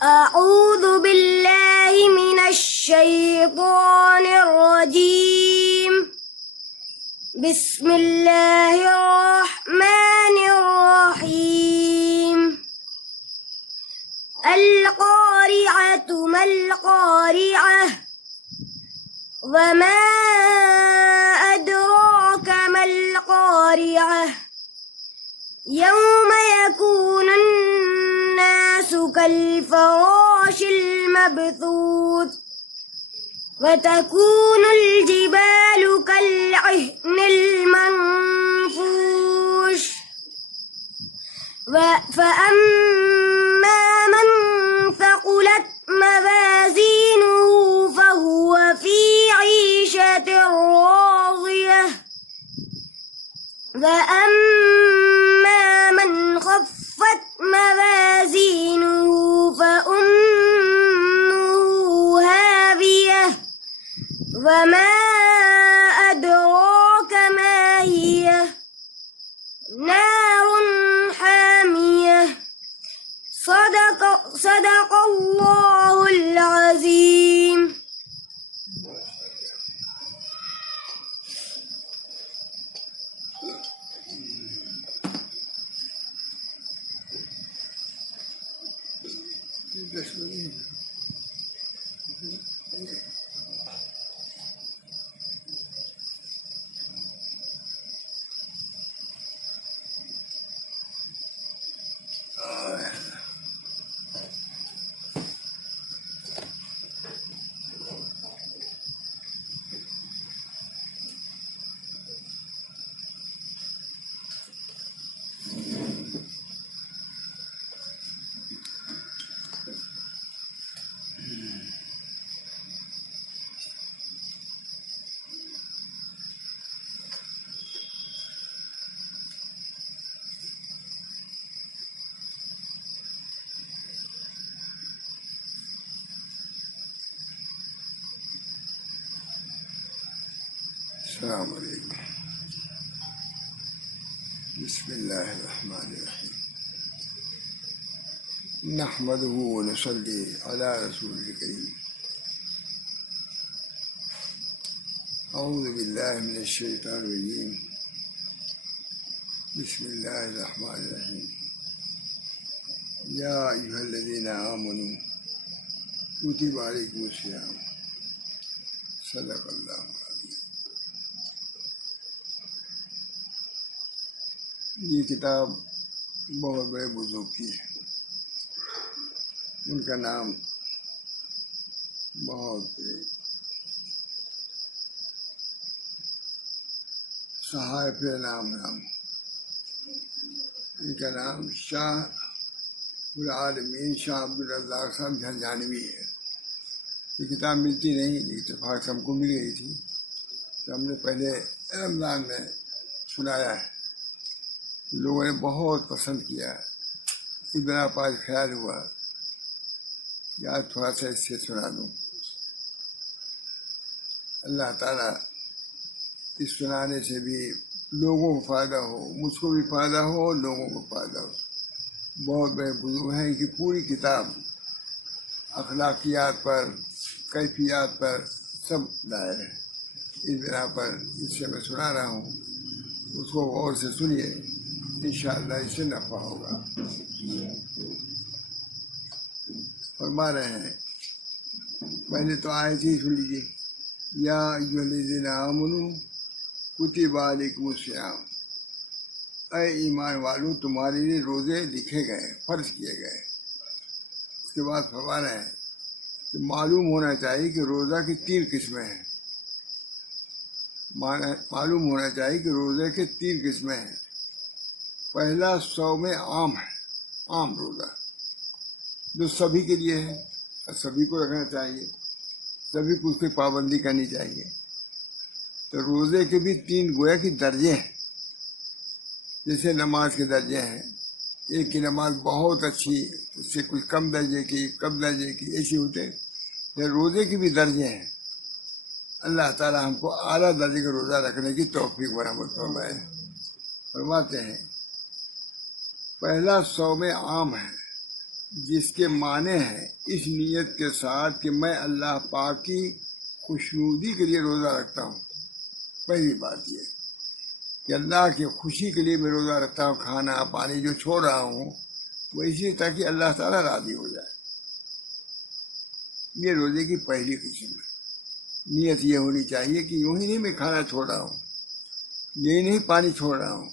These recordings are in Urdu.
أعوذ بالله من الشيطان الرجيم. بسم الله الرحمن الرحيم. القارعة ما القارعة وما أدراك ما القارعة يوم يكون الناس كالفراش المبثوث وتكون الجبال كالعهن المنفوش فأما من ثقلت موازينه فهو في عيشة راضية وأما من خفت موازينه فأمه هاوية وما أدراك ما هي نار حامية. صدق الله العظيم. السلام علیکم. بسم اللہ الرحمن الرحیم. نحمده ونصلی علی رسول الکریم. اعوذ باللہ من الشیطان الرجیم. بسم اللہ الرحمن الرحیم. یا ایھا الذین آمنوا کتب علیکم الصیام. صدق اللہ. یہ کتاب بہت بڑے بزرگ کی ہے. ان کا نام بہت صحائف نام. ان کا نام شاہ العالمین شاہ عبدالرزاق صاحب جھنجھانوی ہے. یہ کتاب ملتی نہیں، اتفاق سے ہم کو مل گئی تھی تو ہم نے پہلے رمضان میں سنایا ہے. لوگوں نے بہت پسند کیا. اس بنا پر آج خیال ہوا کہ آج تھوڑا سا اس سے سنا دوں. اللہ تعالیٰ اس سنانے سے بھی لوگوں کو فائدہ ہو، مجھ کو بھی فائدہ ہو اور لوگوں کو فائدہ ہو. بہت بڑے بزرگ ہیں کہ پوری کتاب اخلاقیات پر، کیفیات پر سب دائر ہے. اس بنا پر اس سے میں سنا رہا ہوں، اس کو غور سے سنیے، انشاءاللہ اس سے نفع ہوگا. فرما رہے ہیں، پہلے تو آیت ہی سن لیجیے. یا ایھا الذین آمنوا کتب علیکم الصیام. اے ایمان والو، تمہارے لیے روزے لکھے گئے، فرض کیے گئے. اس کے بعد فرما رہے ہیں کہ معلوم ہونا چاہیے کہ روزہ کی 3 قسمیں ہیں. معلوم ہونا چاہیے کہ روزے کے 3 قسمیں ہیں. پہلا صوم عام ہے، عام روزہ جو سبھی کے لیے ہے اور سبھی کو رکھنا چاہیے، سبھی کو اس کی پابندی کرنی چاہیے. تو روزے کے بھی 3 گویا کہ درجے ہیں. جیسے نماز کے درجے ہیں، ایک کی نماز بہت اچھی، اس سے کچھ کم درجے کی، کم درجے کی، ایسے ہوتے. روزے کے بھی درجے ہیں. اللہ تعالیٰ ہم کو اعلیٰ درجے کا روزہ رکھنے کی توفیق مرحمت فرمائے. فرماتے ہیں پہلا صوم عام ہے. جس کے معنی ہے اس نیت کے ساتھ کہ میں اللہ پاک کی خوشنودی کے لیے روزہ رکھتا ہوں. پہلی بات یہ کہ اللہ کی خوشی کے لیے میں روزہ رکھتا ہوں. کھانا پانی جو چھوڑ رہا ہوں وہ اس لیے تاکہ اللہ تعالیٰ راضی ہو جائے. یہ روزے کی پہلی قسم ہے. نیت یہ ہونی چاہیے کہ یوں ہی نہیں میں کھانا چھوڑ رہا ہوں، یہی نہیں پانی چھوڑ رہا ہوں،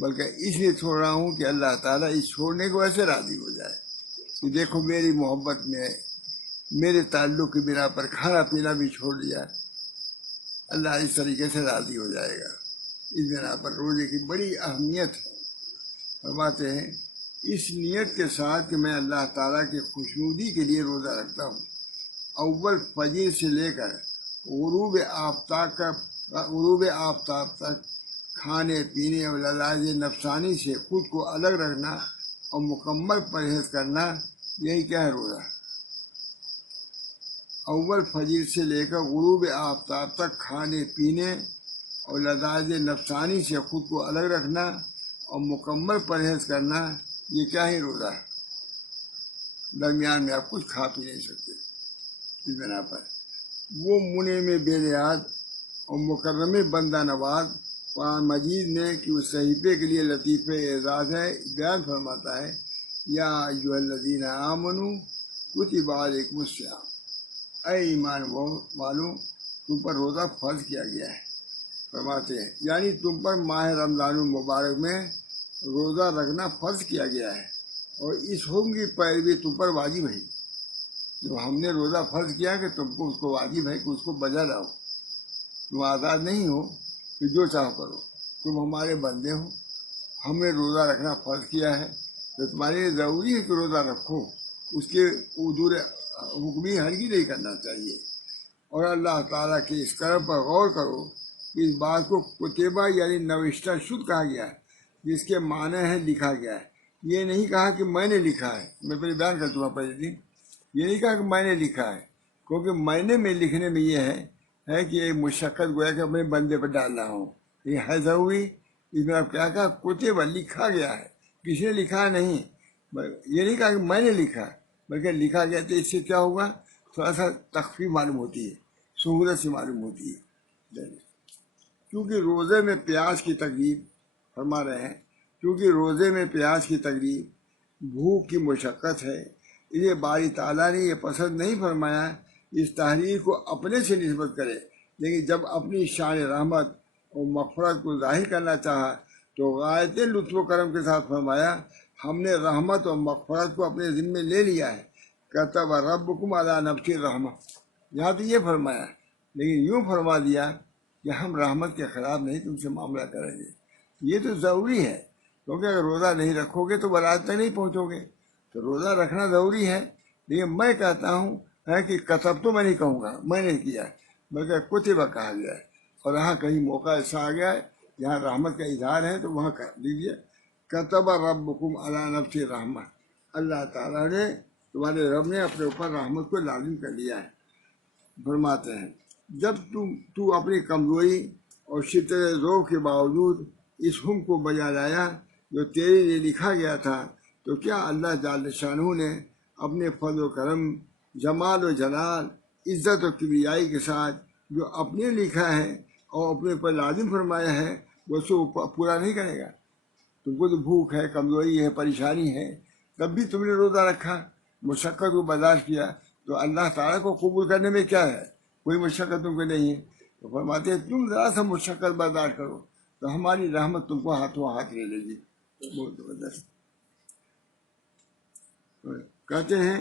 بلکہ اس لیے چھوڑ رہا ہوں کہ اللہ تعالیٰ اس چھوڑنے کو ایسے راضی ہو جائے کہ دیکھو میری محبت میں میرے تعلق کی بنا پر کھانا پینا بھی چھوڑ دیا، اللہ اس طریقے سے راضی ہو جائے گا. اس بنا پر روزے کی بڑی اہمیت ہے. فرماتے ہیں اس نیت کے ساتھ کہ میں اللہ تعالیٰ کی خوشنودی کے لیے روزہ رکھتا ہوں، اول فجر سے لے کر غروب آفتاب تک کھانے پینے اور لذائذ نفسانی سے خود کو الگ رکھنا اور مکمل پرہیز کرنا، یہی کیا ہے روزہ. اول فجر سے لے کر غروب آفتاب تک کھانے پینے اور لذائذ نفسانی سے خود کو الگ رکھنا اور مکمل پرہیز کرنا، یہ کیا ہے روزہ. درمیان میں آپ کچھ کھا پی نہیں سکتے. اس بنا پر وہ منعم بے نیاز اور مکرم بندہ نواز قرآن مجید نے کہ اس صحیفے کے لیے لطیف اعزاز ہے، بیان فرماتا ہے یا ایھا الذین آمنوا کتب علیکم الصیام، اے ایمان والو تم پر روزہ فرض کیا گیا ہے. فرماتے ہیں یعنی تم پر ماہ رمضان المبارک میں روزہ رکھنا فرض کیا گیا ہے اور اس حکم کی پیروی تم پر واجب ہے. جو ہم نے روزہ فرض کیا کہ تم کو اس کو واجب ہے کہ اس کو بجا لاؤ. تم آزاد نہیں ہو کہ جو چاہو کرو، تم ہمارے بندے ہو. ہم نے روزہ رکھنا فرض کیا ہے تو تمہارے لیے ضروری ہے کہ روزہ رکھو. اس کے عدور حکمی ہرگز نہیں کرنا چاہیے. اور اللہ تعالیٰ کے اس کرم پر غور کرو کہ اس بات کو کتبہ یعنی نوشتہ شد کہا گیا ہے، جس کے معنی ہے لکھا گیا ہے. یہ نہیں کہا کہ میں نے لکھا ہے. میں پہلے بیان کر چکا پہلے دن. یہ نہیں کہا کہ میں نے لکھا ہے، کیونکہ میں لکھنے میں یہ ہے کہ یہ مشقت گویا کہ اپنے بندے پر ڈال رہا ہوں. یہ ہے ضروری. اس میں آپ کیا کہا کتبہ لکھا گیا ہے، کسی نے لکھا نہیں. یہ نہیں کہا کہ میں نے لکھا بلکہ لکھا گیا. تو اس سے کیا ہوگا، تھوڑا سا تخفیف معلوم ہوتی ہے، سہولت سے معلوم ہوتی ہے. کیونکہ روزے میں پیاس کی تکلیف فرما رہے ہیں، کیونکہ روزے میں پیاس کی تکلیف بھوک کی مشقت ہے، یہ باری تعالیٰ نے یہ پسند نہیں فرمایا اس تحریر کو اپنے سے نسبت کرے، لیکن جب اپنی شان رحمت اور مغفرت کو ظاہر کرنا چاہا تو غایت لطف و کرم کے ساتھ فرمایا ہم نے رحمت اور مغفرت کو اپنے ذمے لے لیا ہے. کتب ربکم علی نفسہ الرحمہ، یہاں تو یہ فرمایا، لیکن یوں فرما دیا کہ ہم رحمت کے خلاف نہیں تم سے معاملہ کریں گے. یہ تو ضروری ہے، کیونکہ اگر روزہ نہیں رکھو گے تو برات تک نہیں پہنچو گے. تو روزہ رکھنا ضروری ہے. لیکن میں کہتا ہوں کہ کتب تو میں نہیں کہوں گا، میں نے کیا، بلکہ کتبہ کہا گیا ہے. اور یہاں کہیں موقع ایسا آ گیا ہے جہاں رحمت کا اظہار ہے تو وہاں کہہ دیجیے کتب ربکم علی نفسہ الرحمہ، اللہ تعالیٰ نے تمہارے رب نے اپنے اوپر رحمت کو لازم کر لیا ہے. فرماتے ہیں جب تو اپنی کمزوری اور شدت ذوق کے باوجود اس حکم کو بجا لایا جو تیرے لیے لکھا گیا تھا، تو کیا اللہ جل شانہ نے اپنے فضل و کرم، جمال و جلال، عزت و کبریائی کے ساتھ جو اپنے لکھا ہے اور اپنے پر لازم فرمایا ہے وہ اس کو پورا نہیں کرے گا؟ تم کو تو بھوک ہے، کمزوری ہے، پریشانی ہے، تب بھی تم نے روزہ رکھا، مشقت کو برداشت کیا، تو اللہ تعالیٰ کو قبول کرنے میں کیا ہے؟ کوئی مشقت تم کو نہیں ہے. تو فرماتے ہیں تم ذرا سا مشقت برداشت کرو تو ہماری رحمت تم کو ہاتھوں ہاتھ لے لے گی. بہت زبردست. کہتے ہیں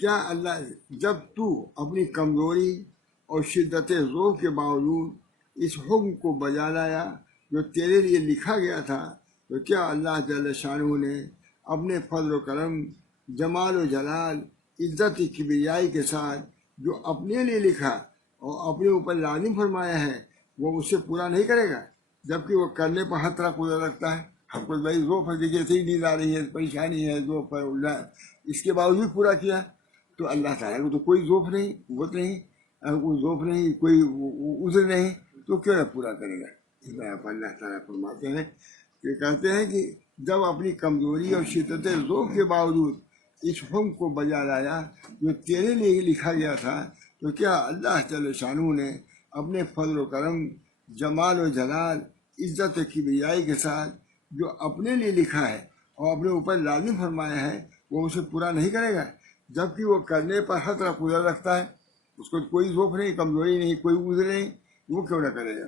کیا اللہ جب تو اپنی کمزوری اور شدت ذوق کے باوجود اس حکم کو بجا لایا جو تیرے لیے لکھا گیا تھا، تو کیا اللہ جل شانہ نے اپنے فضل و کرم، جمال و جلال، عزت کی کبریائی کے ساتھ جو اپنے لیے لکھا اور اپنے اوپر لازم فرمایا ہے وہ اسے پورا نہیں کرے گا؟ جبکہ وہ کرنے پر ہر طرح قدرت رکھتا ہے. ہم کو بھائی ذوق ہے، دیکھیے صحیح نیند آ رہی ہے، پریشانی ہے، ذوق ہے، اس کے باوجود پورا کیا. تو اللہ تعالیٰ کو تو کوئی ذوق نہیں، قوت نہیں، کوئی ذوق نہیں، کوئی عذر نہیں، تو کیوں نہ پورا کرے گا؟ اس میں اللہ تعالیٰ فرماتے ہیں کہ کہتے ہیں کہ جب اپنی کمزوری اور شدت ذوق کے باوجود اس حکم کو بجا لایا جو تیرے لیے لکھا گیا تھا، تو کیا اللہ جل شانہ نے اپنے فضل و کرم، جمال و جلال، عزت و کبریائی کے ساتھ جو اپنے لیے لکھا ہے اور اپنے اوپر لازم فرمایا ہے وہ اسے پورا نہیں کرے گا؟ جبکہ وہ کرنے پر ہر طرح قدرت رکھتا ہے، اس کو کوئی ذوق نہیں، کمزوری نہیں، کوئی عذر نہیں، وہ کیوں نہ کرے گا؟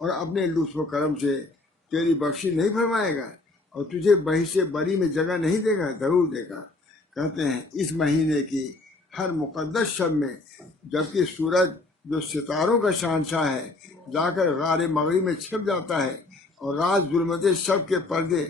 اور اپنے لطف و کرم سے تیری بخشی نہیں فرمائے گا اور تجھے بحث بری میں جگہ نہیں دے گا؟ ضرور دے گا۔ کہتے ہیں اس مہینے کی ہر مقدس شب میں جبکہ سورج جو ستاروں کا شہنشاہ ہے جا کر غار مغرب میں چھپ جاتا ہے اور رات ظلمت شب کے پردے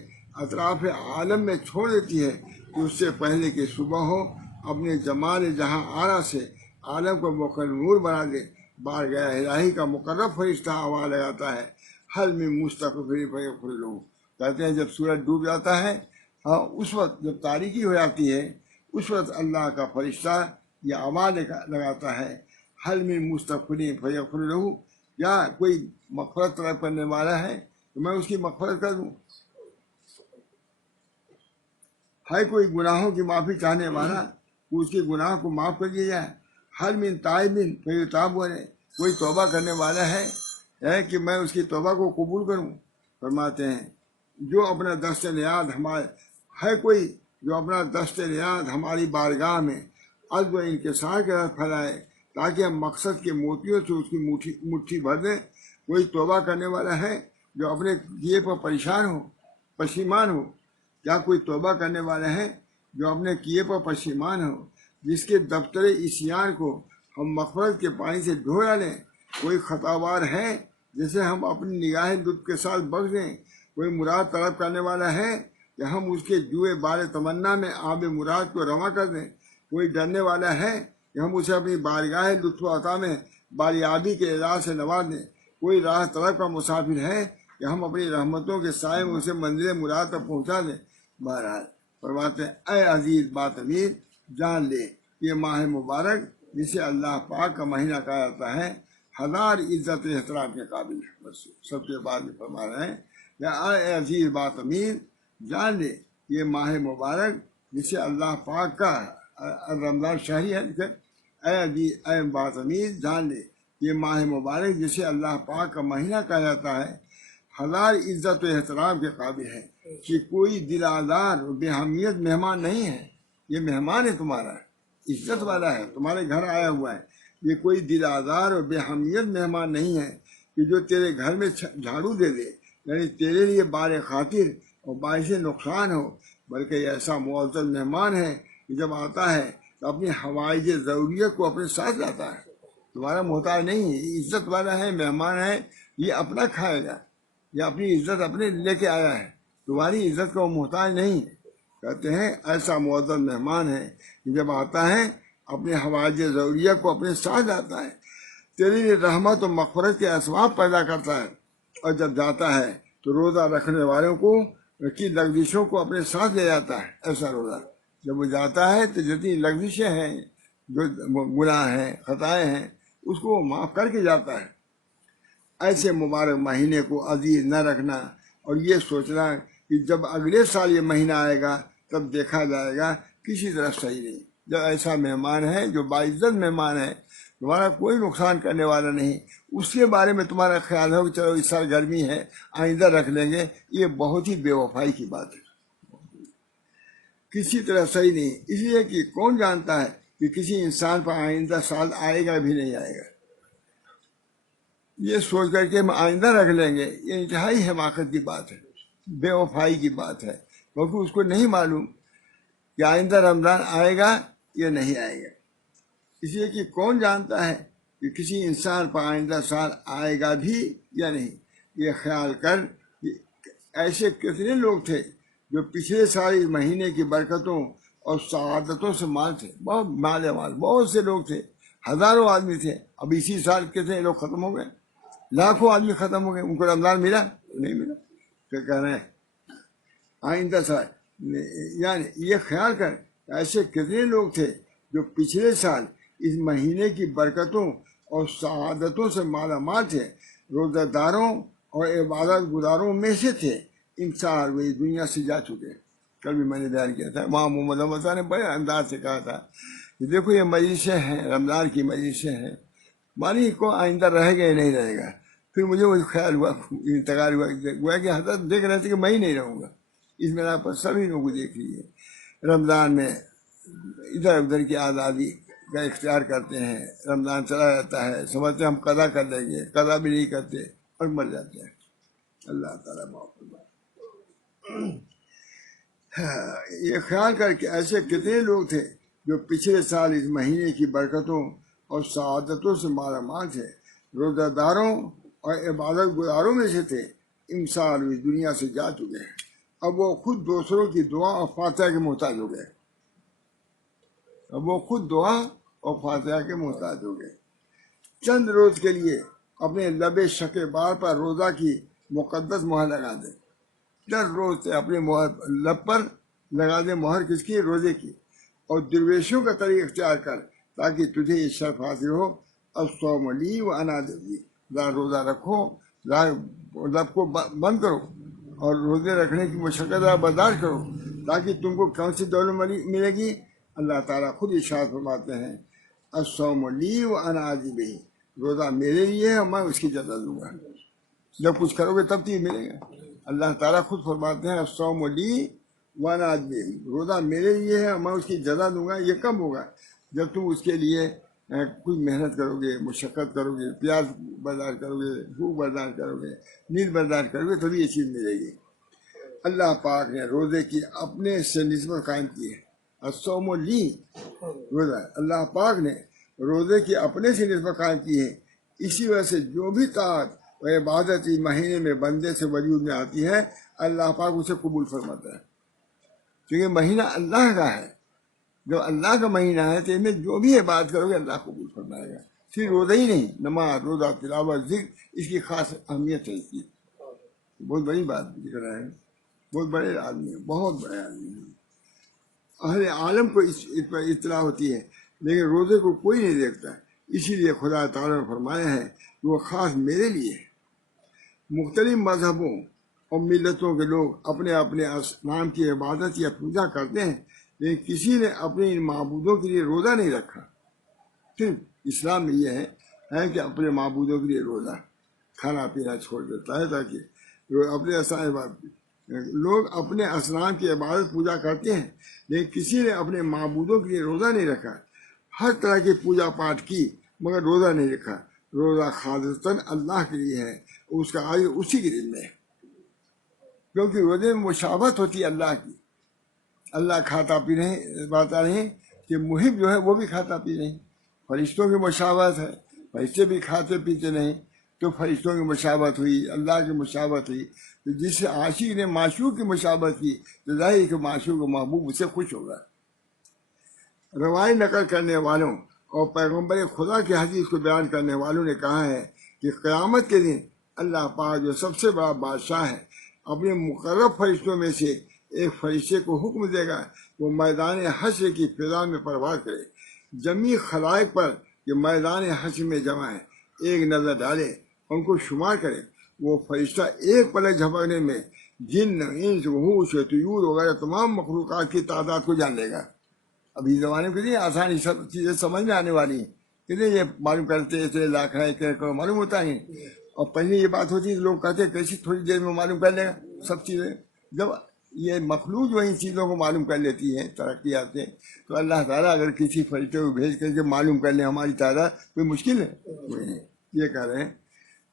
اطراف عالم میں چھوڑ دیتی ہے کہ اس سے پہلے کہ صبح ہو، اپنے جمال جہاں آرا سے عالم کو مکمل نور بنا دے، بارگاہ الہی کا مقرب فرشتہ آواز لگاتا ہے، حل میں مستقبل فیغفر لہو۔ کہتے ہیں جب سورج ڈوب جاتا ہے، اس وقت جب تاریکی ہو جاتی ہے، اس وقت اللہ کا فرشتہ یہ آواز لگاتا ہے، حل میں مستغفر فیغفر لہو، یا کوئی مغفرت طلب کرنے والا ہے تو میں اس کی مغفرت کر دوں، ہے کوئی گناہوں کی معافی چاہنے والا تو اس کے گناہ کو معاف کر دیا جائے، حل من تائب فیتاب علیہ، کوئی توبہ کرنے والا ہے کہ میں اس کی توبہ کو قبول کروں؟ فرماتے ہیں جو اپنا دست نیاز ہے کوئی جو اپنا دست نیاز ہماری بارگاہ میں عزم و انکسار کے ساتھ پھیلائے تاکہ ہم مقصد کے موتیوں سے اس کی مٹھی بھر دیں؟ کوئی توبہ کرنے والا ہے جو اپنے کیے پر پشیمان ہو؟ کیا کوئی توبہ کرنے والا ہے جو اپنے کیے پر پشیمان ہو، جس کے دفتر عصیان کو ہم مغفرت کے پانی سے دھو ڈالیں؟ کوئی خطاوار ہے جسے ہم اپنی نگاہ لطف کے ساتھ بخش دیں؟ کوئی مراد طلب کرنے والا ہے کہ ہم اس کے جوئے بار تمنا میں آب مراد کو رواں کر دیں؟ کوئی ڈرنے والا ہے کہ ہم اسے اپنی بارگاہ لطف و عطا میں باریابی کے اعزاز سے نواز دیں؟ کوئی راہ طلب کا مسافر ہے کہ ہم اپنی رحمتوں کے سائے میں اسے منزل مراد تک پہنچا دیں؟ بہرحال فرماتے ہیں اے عزیز بات امیر، جان لے یہ ماہ مبارک جسے اللہ پاک کا مہینہ کہا جاتا ہے ہزار عزت احترام کے قابل ہے۔ بس سب کے بعد میں فرما رہے ہیں یا اے عزیز بات امیر، جان لے یہ ماہ مبارک جسے اللہ پاک کا رمضان شہری ہے، اے عزیز اے بات امیر جان لے یہ ماہ مبارک جسے اللہ پاک کا مہینہ کہا جاتا ہے ہزار عزت و احترام کے قابل ہے کہ کوئی دل آزار و بے حمیت مہمان نہیں ہے، یہ مہمان ہے تمہارا، عزت والا ہے، تمہارے گھر آیا ہوا ہے، یہ کوئی دل آزار اور بے حمیت مہمان نہیں ہے کہ جو تیرے گھر میں جھاڑو دے دے، یعنی تیرے لیے بار خاطر اور باعث نقصان ہو، بلکہ یہ ایسا معزز مہمان ہے کہ جب آتا ہے تو اپنی حوائج ضروریت کو اپنے ساتھ لاتا ہے، تمہارا محتاج نہیں ہے، یہ عزت والا ہے، مہمان ہے، یہ اپنا کھائے گا، یہ اپنی عزت اپنے لے کے آیا ہے، تمہاری عزت کا وہ محتاج نہیں ہے۔ کہتے ہیں ایسا معزز مہمان ہے کہ جب آتا ہے اپنے حوائج ضروریت کو اپنے ساتھ لاتا ہے، تیری لیے رحمت و مغفرت کے اسباب پیدا کرتا ہے، اور جب جاتا ہے تو روزہ رکھنے والوں کی لغزشوں کو اپنے ساتھ لے جاتا ہے۔ ایسا روزہ جب وہ جاتا ہے تو جتنی لغزشیں ہیں، جو گناہ ہیں، خطائیں ہیں، اس کو وہ معاف کر کے جاتا ہے۔ ایسے مبارک مہینے کو عزیز نہ رکھنا اور یہ سوچنا کہ جب اگلے سال یہ مہینہ آئے گا تب دیکھا جائے گا، کسی طرح صحیح نہیں۔ جب ایسا مہمان ہے جو باعزت مہمان ہے، تمہارا کوئی نقصان کرنے والا نہیں، اس کے بارے میں تمہارا خیال ہو کہ چلو اس سال گرمی ہے آئندہ رکھ لیں گے، یہ بہت ہی بے وفائی کی بات ہے، کسی طرح صحیح نہیں۔ اس لیے کہ کون جانتا ہے کہ کسی انسان پر آئندہ سال آئے گا بھی نہیں آئے گا، یہ سوچ کر کے ہم آئندہ رکھ لیں گے، یہ انتہائی حماقت کی بات ہے، بے وفائی کی بات ہے، کیونکہ اس کو نہیں معلوم کہ آئندہ رمضان آئے گا یا نہیں آئے گا۔ اس لیے کہ کون جانتا ہے کہ کسی انسان پر آئندہ سال آئے گا بھی یا نہیں۔ یہ خیال کر کہ ایسے کتنے لوگ تھے جو پچھلے سال اس مہینے کی برکتوں اور سعادتوں سے مال تھے، بہت مال بہت سے لوگ تھے، ہزاروں آدمی تھے، اب اسی سال کتنے لوگ ختم ہو گئے، لاکھوں آدمی ختم ہو گئے، ان کو رمضان ملا نہیں ملا، پھر کہہ رہے ہیں آئندہ سال، یعنی یہ خیال کر ایسے کتنے لوگ تھے جو پچھلے سال اس مہینے کی برکتوں اور سعادتوں سے مالا مال تھے، روزہ داروں اور عبادت گزاروں میں سے تھے، انسان وہ دنیا سے جا چکے. کل بھی میں نے بیان کیا تھا, وہاں محمد احمد صاحب نے بڑے انداز سے کہا تھا کہ دیکھو یہ مجلسیں ہیں, رمضان کی مجلسیں ہیں, مانی کو آئندہ رہے گا یا نہیں رہے گا. پھر مجھے وہ خیال ہوا, انتقال ہوا کہ حضرت دیکھ رہے تھے کہ میں ہی نہیں رہوں گا. اس بنا پر سبھی لوگوں کو دیکھ لیے رمضان میں ادھر ادھر کی آزادی کا اختیار کرتے ہیں. رمضان چلا جاتا ہے, سمجھتے ہیں ہم قضا کر لیں گے, قضا بھی نہیں کرتے اور مر جاتے ہیں. اللہ تعالیٰ معاف فرمائے. یہ خیال کر کے ایسے کتنے لوگ تھے جو پچھلے سال اس مہینے کی برکتوں اور سعادتوں سے مالا مال تھے, روزہ داروں اور عبادت گزاروں میں سے تھے. امسال اس دنیا سے جا چکے ہیں. اب وہ خود دوسروں کی دعا اور فاتحہ کے محتاج ہو گئے. اب وہ خود دعا اور فاتحہ کے محتاج ہو گئے. چند روز کے لیے اپنے لب شک بار پر روزہ کی مقدس مہر لگا دیں. 10 روز سے اپنے لب پر لگا دیں مہر, کس کی؟ روزے کی. اور درویشوں کا طریق اختیار کر تاکہ تجھے یہ شرف حاصل ہو. الصوم لی و انا اجزی, روزہ رکھو, لب کو بند کرو اور روزے رکھنے کی مشقت برداشت کرو تاکہ تم کو کون سی دولت ملے گی. اللہ تعالیٰ خود ارشاد فرماتے ہیں الصوم لی و انا اجزی بہ, روزہ میرے لیے ہے اور میں اس کی جزا دوں گا. جب کچھ کرو گے تب چیز ملے گا. اللہ تعالیٰ خود فرماتے ہیں الصوم لی و انا اجزی بہ, روزہ میرے لیے ہے اور میں اس کی جزا دوں گا. یہ کب ہوگا؟ جب تم اس کے لیے کچھ محنت کرو گے, مشقت کرو گے, پیاس برداشت کرو گے, بھوک برداشت کرو گے, نیند برداشت کرو گے, تبھی یہ چیز ملے گی. اللہ پاک نے روزے کی اپنے سے نسبت قائم کی ہے. الصوم لی, روزہ اللہ پاک نے روزے کی اپنے سے نسبت قائم کی ہے. اسی وجہ سے جو بھی طاعت و عبادت اس مہینے میں بندے سے وجود میں آتی ہے اللہ پاک اسے قبول فرماتا ہے, کیونکہ مہینہ اللہ کا ہے. جب اللہ کا مہینہ ہے تو ان میں جو بھی عبادت کرو گے اللہ قبول فرمائے گا. صرف روزہ ہی نہیں, نماز, روزہ, تلاوت, ذکر, اس کی خاص اہمیت ہے. اس کی بہت بڑی بات ذکر رہا ہے. بہت بڑے آدمی ہیں, بہت بڑے آدمی ہیں. اہل عالم کو اس پر اطلاع ہوتی ہے لیکن روزے کو کوئی نہیں دیکھتا. اسی لیے خدا تعالیٰ نے فرمایا ہے کہ وہ خاص میرے لیے ہے. مختلف مذہبوں اور ملتوں کے لوگ اپنے اپنے اصنام کی عبادت یا پوجا کرتے ہیں, لیکن کسی نے اپنے ان معبودوں کے لیے روزہ نہیں رکھا. صرف اسلام میں یہ ہے کہ اپنے معبودوں کے لیے روزہ, کھانا پینا چھوڑ دیتا ہے تاکہ اپنے لوگ اپنے اصنام کی عبادت پوجا کرتے ہیں لیکن کسی نے اپنے معبودوں کے لیے روزہ نہیں رکھا. ہر طرح کی پوجا پاٹ کی مگر روزہ نہیں رکھا. روزہ خالصتاً اللہ کے لیے ہے, اس کا آج اسی کے دل میں ہے, کیونکہ روزے میں مشابہت ہوتی ہے اللہ کی. اللہ کھاتا پی رہے, بتا رہے کہ محب جو ہے وہ بھی کھاتا پی رہے. فرشتوں کی مشابہت ہے, فرشتے بھی کھاتے پیتے نہیں, تو فرشتوں کی مشابہت ہوئی, اللہ کی مشابہت ہوئی. تو جس سے عاشق نے معشوق کی مشابہت کی تو ظاہر کہ معشوق و محبوب اس سے خوش ہوگا. روایت نقل کرنے والوں اور پیغمبر خدا کی حدیث کو بیان کرنے والوں نے کہا ہے کہ قیامت کے دن اللہ پاک جو سب سے بڑا بادشاہ ہے اپنے مقرب فرشتوں میں سے ایک فرشتے کو حکم دے گا وہ میدان حشر کی فضا میں پرواز کرے. جمیع خلائق پر جو میدان حشر میں جمع ہے ایک نظر ڈالے, ان کو شمار کرے. وہ فرشتہ ایک پلک جھپکنے میں جن, انس, وحوش, طیور وغیرہ تمام مخلوقات کی تعداد کو جان لے گا. ابھی زمانے میں کتنی آسانی سب چیزیں سمجھ میں آنے والی ہیں, کتنے یہ معلوم کرتے اتنے لاکھ ہے اتنے کروڑ معلوم ہوتا ہے. اور پہلے یہ بات ہوتی ہے لوگ کہتے ہیں کیسی تھوڑی دیر میں معلوم کر لے گا سب چیزیں. جب یہ مخلوق جو ان چیزوں کو معلوم کر لیتی ہے ترقیات سے, تو اللہ تعالیٰ اگر کسی فرشتے کو بھیج کر کے معلوم کر لیں ہماری تعداد, کوئی مشکل ہے؟ یہ کہہ رہے ہیں,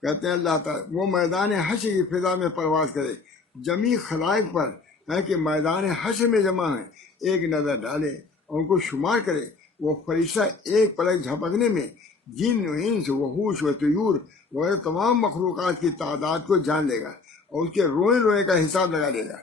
کہتے ہیں اللہ تعالیٰ وہ میدان حشر کی فضا میں پرواز کرے. جمیع خلائق پر ہے کہ میدان حشر میں جمع ہے ایک نظر ڈالے, ان کو شمار کرے. وہ فرشتہ ایک پلک جھپکنے میں جن, انس, وحوش و طیور وغیرہ تمام مخلوقات کی تعداد کو جان لے گا اور اس کے روئے روئے کا حساب لگا لے گا.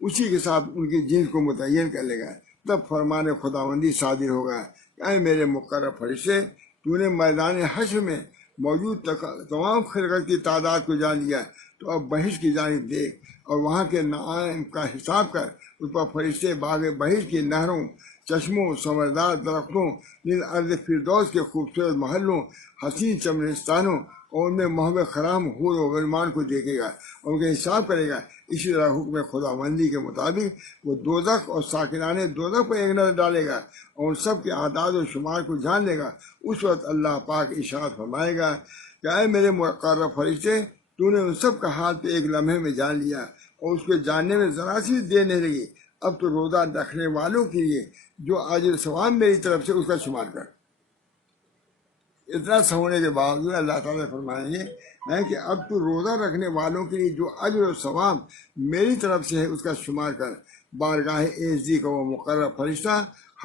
اسی کے ساتھ ان کی جنس کو متعین کر لے گا. تب فرمان خداوندی صادر ہوگا, اے میرے مقرب فرشتے, تو نے میدان حشر میں موجود تمام خلقت کی تعداد کو جان لیا, تو اب بہشت کی جانب دیکھ اور وہاں کے نعائم کا حساب کر. اس پر فرشتے باغ بہشت کی نہروں, چشموں, سمردار درختوں, نیل ارض فردوس کے خوبصورت محلوں, حسین چمنستانوں اور ان میں محب خرام حور و غلمان کو دیکھے گا. اور ان کا حساب کرے گا. اسی طرح حکم خداوندی کے مطابق وہ دوزخ اور ساکنان دوزخ پر ایک نظر ڈالے گا اور ان سب کے اعداد و شمار کو جان لے گا. اس وقت اللہ پاک ارشاد فرمائے گا کہ اے میرے مقرب فرشتے، تو نے ان سب کا حال تو ایک لمحے میں جان لیا اور اس کو جاننے میں ذرا سی دیر نہیں لگی. اب تو روزہ رکھنے والوں کے لیے جو اجر ثواب میری طرف سے اس کا شمار کر. اتنا سا ہونے کے باوجود اللہ تعالیٰ فرمائیں گے کہ اب تو روزہ رکھنے والوں کے لیے جو اجر و ثواب میری طرف سے ہے اس کا شمار کر. بارگاہ اعزی کا وہ مقرر فرشتہ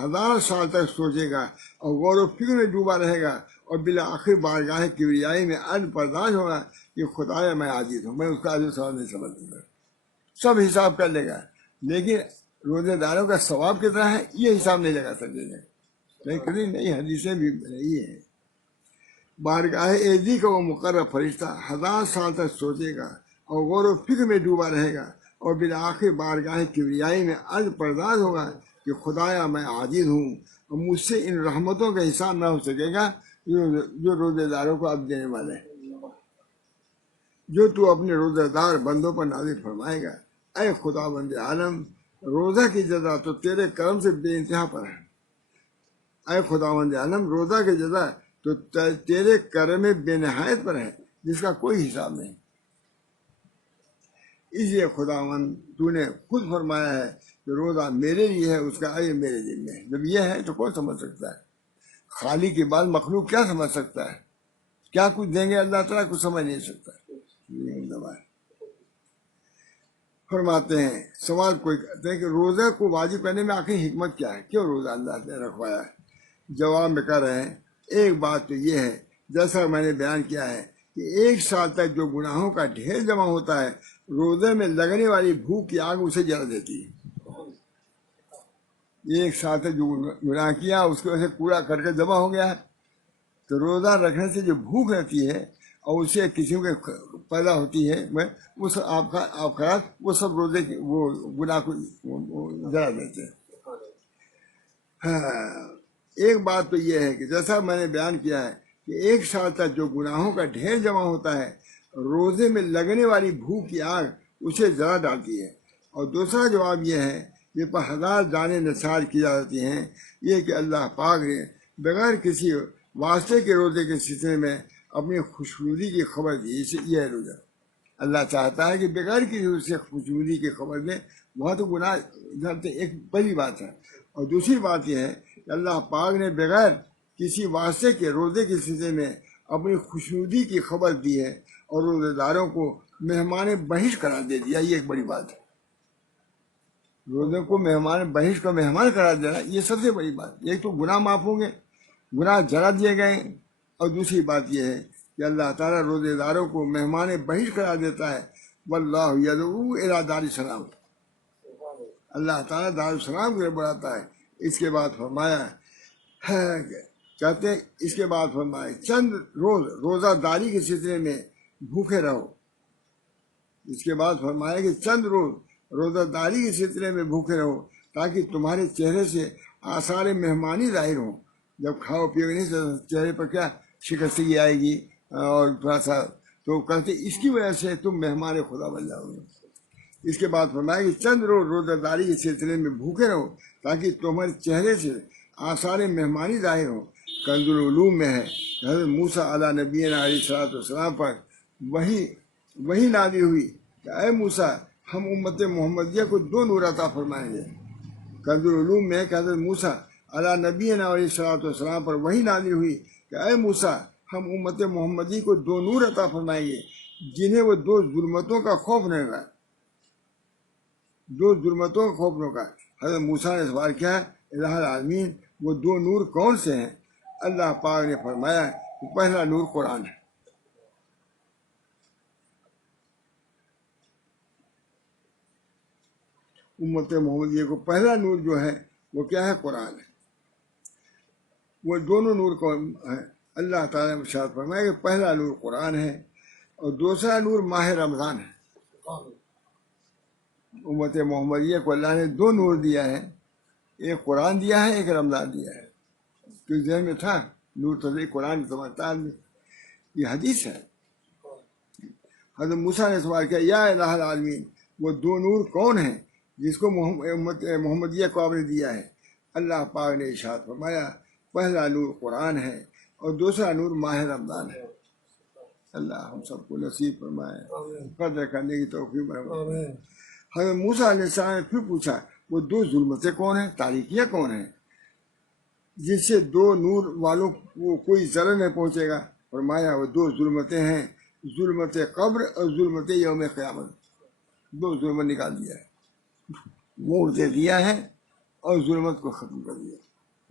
1000 سال تک سوچے گا اور غور و فکر میں ڈوبا رہے گا اور بالآخر بارگاہ کبریائی میں عرض برداشت ہوگا کہ خدایا میں عاجز ہوں، میں اس کا اجر ثواب نہیں سمجھ دوں گا. سب حساب کر لے گا، لیکن روزے داروں کا ثواب کتنا ہے یہ حساب نہیں لگا سکے گا. لیکن نئی حدیثیں بھی رہی ہیں. بارگاہ اعزی کا وہ مقرر فرشتہ 1000 سال تک سوچے گا اور غور و فکر میں ڈوبا رہے گا اور بالآخر بارگاہ کبریائی میں عرض پرداز ہوگا کہ خدایا میں عاجز ہوں اور مجھ سے ان رحمتوں کا حساب نہ ہو سکے گا جو روزے داروں کو اب دینے والے ہیں، جو تو اپنے روزہ دار بندوں پر نازل فرمائے گا. اے خدا بند عالم، روزہ کی جزا تو تیرے کرم سے بے انتہا پر ہے. اے خداوند عالم، روزہ کی جزا تو تیرے کرم میں بے نہایت پر ہے جس کا کوئی حساب نہیں. اس لیے خداوند تو نے خود فرمایا ہے کہ روزہ میرے لیے ہے، اس کا اجر میرے ذمہ ہے. جب یہ ہے تو کون سمجھ سکتا ہے؟ خالی کی بات مخلوق کیا سمجھ سکتا ہے؟ کیا کچھ دیں گے اللہ تعالیٰ کچھ سمجھ نہیں سکتا. فرماتے ہیں، سوال کوئی کرتے ہیں کہ روزہ کو واجب کرنے میں آخر حکمت کیا ہے، کیوں روزہ اللہ نے رکھوایا ہے؟ جواب میں کر رہے ہیں ایک بات تو یہ ہے جیسا میں نے بیان کیا ہے کہ 1 سال تک جو گناہوں کا ڈھیر جمع ہوتا ہے روزے میں لگنے والی بھوک کی آگ اسے جلا دیتی ہے. 1 سال تک جو گناہ کیا اس کی وجہ سے کوڑا کر کے جمع ہو گیا ہے، تو روزہ رکھنے سے جو بھوک رہتی ہے اور اسے کسی کے پیدا ہوتی ہے وہ سب آپ وہ سب روزے کی وہ گناہ کو جلا دیتے ہیں. ہاں، ایک بات تو یہ ہے کہ جیسا میں نے بیان کیا ہے کہ 1 سال تک جو گناہوں کا ڈھیر جمع ہوتا ہے روزے میں لگنے والی بھوک کی آگ اسے جلا ڈالتی ہے. اور دوسرا جواب یہ ہے کہ پر 1000 جانیں نثار کی جاتی ہیں، یہ کہ اللہ پاک نے بغیر کسی واسطے کے روزے کے سلسلے میں اپنی خوشنودی کی خبر دی. یہ ہے روزہ. اللہ چاہتا ہے کہ بغیر کسی سے خوشنودی کی خبر دیں، وہاں تو گناہ ایک بڑی بات ہے. اور دوسری بات یہ ہے کہ اللہ پاک نے بغیر کسی واسطے کے روزے کے سلسلے میں اپنی خوشنودی کی خبر دی ہے اور روزے داروں کو مہمان بہشت قرار دے دیا. یہ ایک بڑی بات ہے. روزے کو مہمان بہشت کا مہمان قرار دینا یہ سب سے بڑی بات. ایک تو گناہ معاف ہوں گے، گناہ جلا دیے گئے، اور دوسری بات یہ ہے کہ اللہ تعالیٰ روزے داروں کو مہمان بہشت قرار دیتا ہے. واللہ یدعو الی دار السلام، اللہ تعالیٰ دار السلام کو بلاتا ہے. اس کے بعد فرمایا کہتے ہیں اس کے بعد فرمایا چند روز روزہ داری کے سلسلے میں بھوکے رہو. اس کے بعد فرمایا کہ چند روز روزہ داری کے سلسلے میں بھوکے رہو تاکہ تمہارے چہرے سے آثار مہمانی ظاہر ہوں. جب کھاؤ پیو نہیں تو چہرے پر کیا شکستگی آئے گی اور تھوڑا سا، تو کہتے اس کی وجہ سے تم مہمان خدا بن جاؤ گے. اس کے بعد فرمایا کہ چند روز روزہ داری کے سلسلے میں بھوکے رہو تاکہ تمہارے چہرے سے آثار مہمانی ظاہر ہوں. کنز العلوم میں ہے حضرت موسیٰ علیٰ نبینا علیہ الصلوۃ والسلام پر وہی نازل ہوئی کہ اے موسیٰ ہم امت محمدیہ کو 2 نور عطا فرمائیں گے. کنز العلوم میں ہے کہ حضرت موسیٰ علیٰ نبینا علیہ الصلوۃ والسلام پر وہی نازل ہوئی کہ اے موسیٰ ہم امت محمدی کو 2 نور عطا فرمائیں گے جنہیں وہ 2 ظلمتوں کا خوف نہیں ہوگا. 2 ظلمتوں کا خوف نہیں ہوگا. حضرت موسیٰ نے سوال کیا الہ العالمین وہ 2 نور کون سے ہیں؟ اللہ پاک نے فرمایا کہ پہلا نور قرآن ہے. امت محمدیہ کو پہلا نور جو ہے وہ کیا ہے؟ قرآن ہے. وہ دونوں نور کون ہے؟ اللہ تعالیٰ نے ارشاد فرمایا کہ پہلا نور قرآن ہے اور دوسرا نور ماہ رمضان ہے. امت محمدیہ کو اللہ نے 2 نور دیا ہے، ایک قرآن دیا ہے، ایک رمضان دیا ہے. تو ذہن میں تھا نور تو قرآن سمجھتا آدمی. یہ حدیث ہے. حضرت موسیٰ نے سوال کیا یا الہ العالمین وہ دو نور کون ہیں جس کو محمدیہ کو آپ نے دیا ہے؟ اللہ پاک نے ارشاد فرمایا پہلا نور قرآن ہے اور دوسرا نور ماہ رمضان ہے۔ اللہ ہم سب کو نصیب فرمائے، قدر کرنے کی توفیق فرمائے۔ حضرت موسیٰ علیہ السلام نے پھر پوچھا وہ دو ظلمتیں کون ہیں، تاریکیاں کون ہیں جس سے دو نور والوں کو کوئی ضرر نہیں پہنچے گا؟ فرمایا وہ دو ظلمتیں ہیں، ظلمت قبر اور ظلمت یوم قیامت۔ دو ظلمت نکال دیا ہے، نور دے دیا ہے اور ظلمت کو ختم کر دیا۔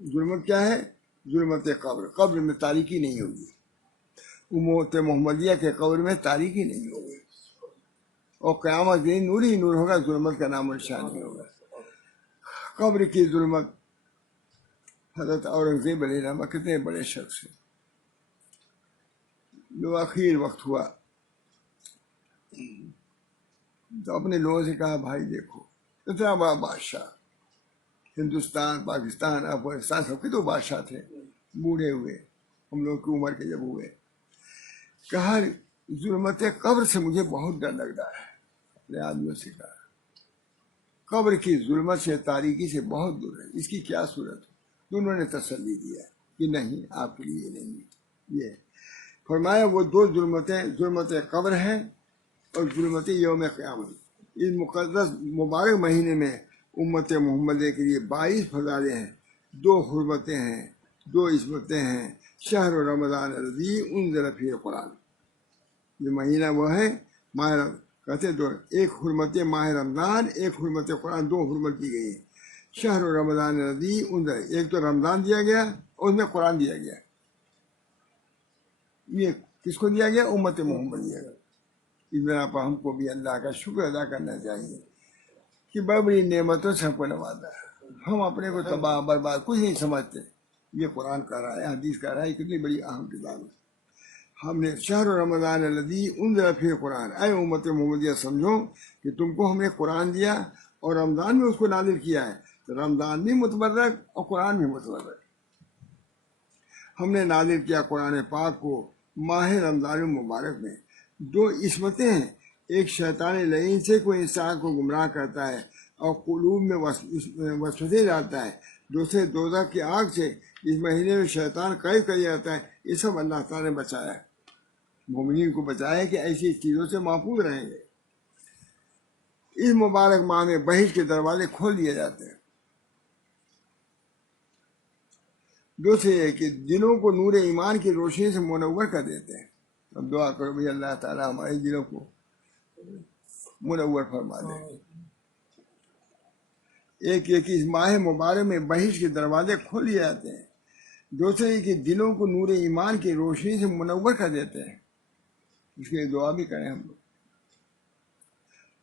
ظلمت کیا ہے؟ ظلمت قبر، قبر میں تاریکی نہیں ہوگی، امت محمدیہ کے قبر میں تاریکی نہیں ہوگی، اور قیامت دن نور ہی نور ہوگا، ظلمت کا نام و نشان نہیں ہوگا۔ قبر کی ظلمت، حضرت اورنگزیب علیہ السلام کتنے بڑے شخص ہیں، جو آخر وقت ہوا تو اپنے لوگوں سے کہا بھائی دیکھو اتنا بڑا بادشاہ، ہندوستان پاکستان افغانستان سب کے تو بادشاہ تھے، بوڑھے ہوئے، ہم لوگ کی عمر کے جب ہوئے، کہا ظلمت قبر سے مجھے بہت ڈر لگ رہا ہے۔ اپنے آدمیوں سے کہا قبر کی ظلمت سے تاریکی سے بہت دور ہے، اس کی کیا صورت ہے؟ تو انہوں نے تسلی دیا کہ نہیں آپ کے لیے نہیں ہے۔ یہ فرمایا وہ دو ظلمتیں ظلمت قبر ہیں اور ظلمت یوم قیامت۔ اس مقدس مبارک مہینے میں امت محمدیہ کے لیے 22 فضائل ہیں، دو حرمتیں ہیں، دو عصمتیں ہیں۔ شہر رمضان الذی انزل فیہ القرآن، یہ مہینہ وہ ہے ماہ کہتے دو، ایک حرمت ماہ رمضان، ایک حرمت قرآن، دو حرمت کی گئی ہے۔ شہر رمضان الذی انزل، ایک تو رمضان دیا گیا اور اس میں قرآن دیا گیا۔ یہ کس کو دیا گیا؟ امت محمدیہ کو۔ اس بنا پر ہم کو بھی اللہ کا شکر ادا کرنا چاہیے کہ بڑی بڑی نعمتوں سے ہم کو نوازا ہے۔ ہم اپنے کو تباہ برباد کچھ نہیں سمجھتے، یہ قرآن کہہ رہا ہے، حدیث کہہ رہا ہے، یہ کتنی بڑی اہم کتاب ہے۔ ہم نے شہر رمضان الذی انزل فیہ القرآن، اے امت محمدیہ سمجھو کہ تم کو ہم نے قرآن دیا اور رمضان میں اس کو نازل کیا ہے، تو رمضان بھی متبرک اور قرآن بھی متبرک۔ ہم نے نازل کیا قرآن پاک کو ماہ رمضان مبارک میں۔ دو عصمتیں ہیں، ایک شیطان لعین سے کوئی انسان کو گمراہ کرتا ہے اور قلوب میں وسوسے ڈالتا ہے، دوسرے دوزخ کی آگ سے اس مہینے میں شیطان قید کر جاتا ہے۔ یہ سب اللہ تعالیٰ نے بچایا ہے، مومنین کو بچایا کہ ایسی چیزوں سے محفوظ رہیں گے۔ اس مبارک ماہ میں بہشت کے دروازے کھول دیے جاتے ہیں۔ دوسرے یہ کہ دلوں کو نور ایمان کی روشنی سے منور کر دیتے ہیں۔ اب دعا کرو بھائی اللہ تعالیٰ ہمارے دلوں کو منور فرما دے۔ ایک یہ کہ اس ماہ مبارک میں بہشت کے دروازے کھول دیے جاتے ہیں، دوسرے یہ کہ دلوں کو نور ایمان کی روشنی سے منور کر دیتے ہیں۔ اس کے لیے دعا بھی کریں ہم لوگ۔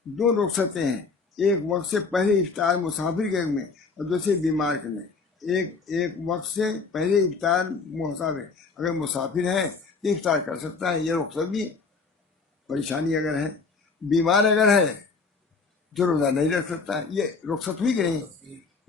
دو رخصتیں ہیں، ایک وقت سے پہلے افطار مسافر کے حق میں اور دوسری بیمار کے میں۔ ایک وقت سے پہلے افطار مسافر، اگر مسافر ہے تو افطار کر سکتا ہے، یہ رخصت بھی ہے۔ پریشانی اگر ہے، بیمار اگر ہے جو روزہ نہیں رکھ سکتا ہے، یہ رخصت ہوئی کہ نہیں؟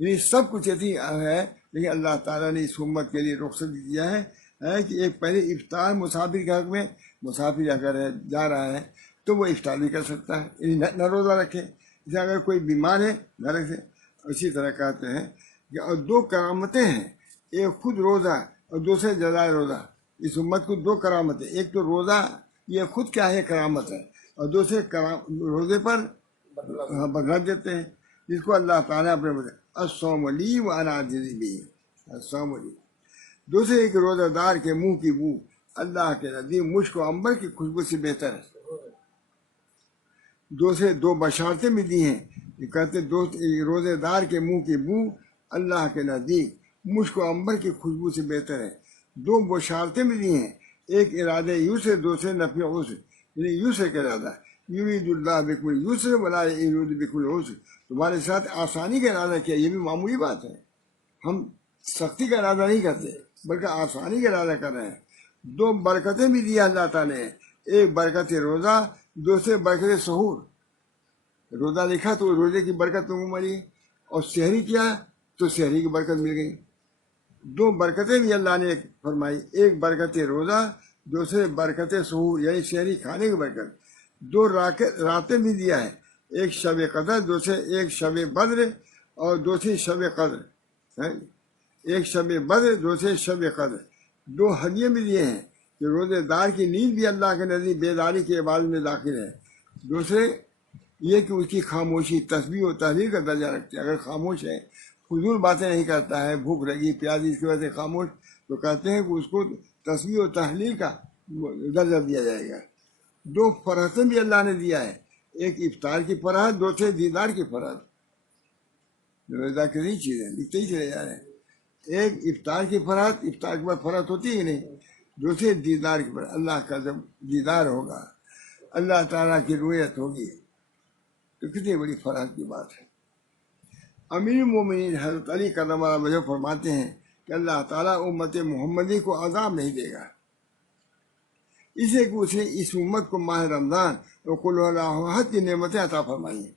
یعنی سب کچھ ایسی ہے، لیکن اللہ تعالیٰ نے اس امت کے لیے رخصت دیا ہے کہ ایک پہلے افطار مسافر کے حق میں، مسافر اگر جا رہا ہے تو وہ افطار بھی کر سکتا ہے، یعنی نہ روزہ رکھے، جیسے اگر کوئی بیمار ہے نہ رکھے۔ اسی طرح کہتے ہیں کہ اور دو کرامتیں ہیں، ایک خود روزہ اور دوسرے جزائے روزہ۔ اس امت کو دو کرامتیں، ایک تو روزہ یہ خود کیا ہے کرامت ہے، اور دوسرے روزے پر بدلہ دیتے ہیں، جس کو اللہ تعالیٰ اپنے الصوم لی وانا اجزی بہ، الصوم لی۔ دوسرے ایک روزہ دار کے منہ کی بو اللہ کے نزدیک مشک و عنبر کی خوشبو سے بہتر ہے۔ دوسرے دو بشارتیں بھی دی ہیں، یہ کہتے روزے دار کے منہ کی بو اللہ کے نزدیک مشک و عنبر کی خوشبو سے بہتر ہے۔ دو بشارتیں بھی دی ہیں، ایک ارادہ یسر، دوسرے نفی عسر، یعنی یسر کا ارادہ، یرید اللہ بکم الیسر ولا یرید بکم العسر، تمہارے ساتھ آسانی کا ارادہ کیا۔ یہ بھی معمولی بات ہے، ہم سختی کا ارادہ نہیں کرتے بلکہ آسانی کا ارادہ کر رہے ہیں۔ دو برکتیں بھی دی اللہ تعالیٰ نے، ایک برکت روزہ، دوسرے برکت سحور۔ روزہ لکھا تو روزے کی برکت تم کو ملی، اور سحری کیا تو سحری کی برکت مل گئی۔ دو برکتیں بھی اللہ نے فرمائی، ایک برکت روزہ، دوسرے برکت سحور یعنی سحری کھانے کی برکت۔ دو راتیں بھی دیا ہے، ایک شب قدر، دوسرے ایک شب بدر اور دوسری شب قدر، ایک شب بدر دوسرے شب قدر، دو ہدیے بھی دیے ہیں کہ روزے دار کی نیند بھی اللہ کے نزدیک بیداری کی عبادت میں داخل ہے۔ دوسرے یہ کہ اس کی خاموشی تسبیح و تحلیل کا درجہ رکھتی ہے۔ اگر خاموش ہے، فضول باتیں نہیں کرتا ہے، بھوک لگی پیاسی اس کی وجہ سے خاموش، تو کہتے ہیں کہ اس کو تسبیح و تحلیل کا درجہ دیا جائے گا۔ دو فرحتیں بھی اللہ نے دیا ہے، ایک افطار کی فرحت، دوسرے دیدار کی فرحت۔ روزہ کی نہیں چیزیں لکھتے ہی چلے جا رہے ہیں۔ ایک افطار کی فرحت، افطار کے بعد فرحت ہوتی ہی نہیں، دوسرے دیدار کی فرحت، اللہ کا جب دیدار ہوگا، اللہ تعالیٰ کی رویت ہوگی تو کتنی بڑی فرحت کی بات ہے۔ امیر المومنین حضرت علی کرم اللہ وجہ فرماتے ہیں کہ اللہ تعالیٰ امت محمدی کو عذاب نہیں دے گا، اس لیے کہ اس نے اس امت کو ماہ رمضان اور قل هو اللہ احد کی نعمتیں عطا فرمائی ہیں۔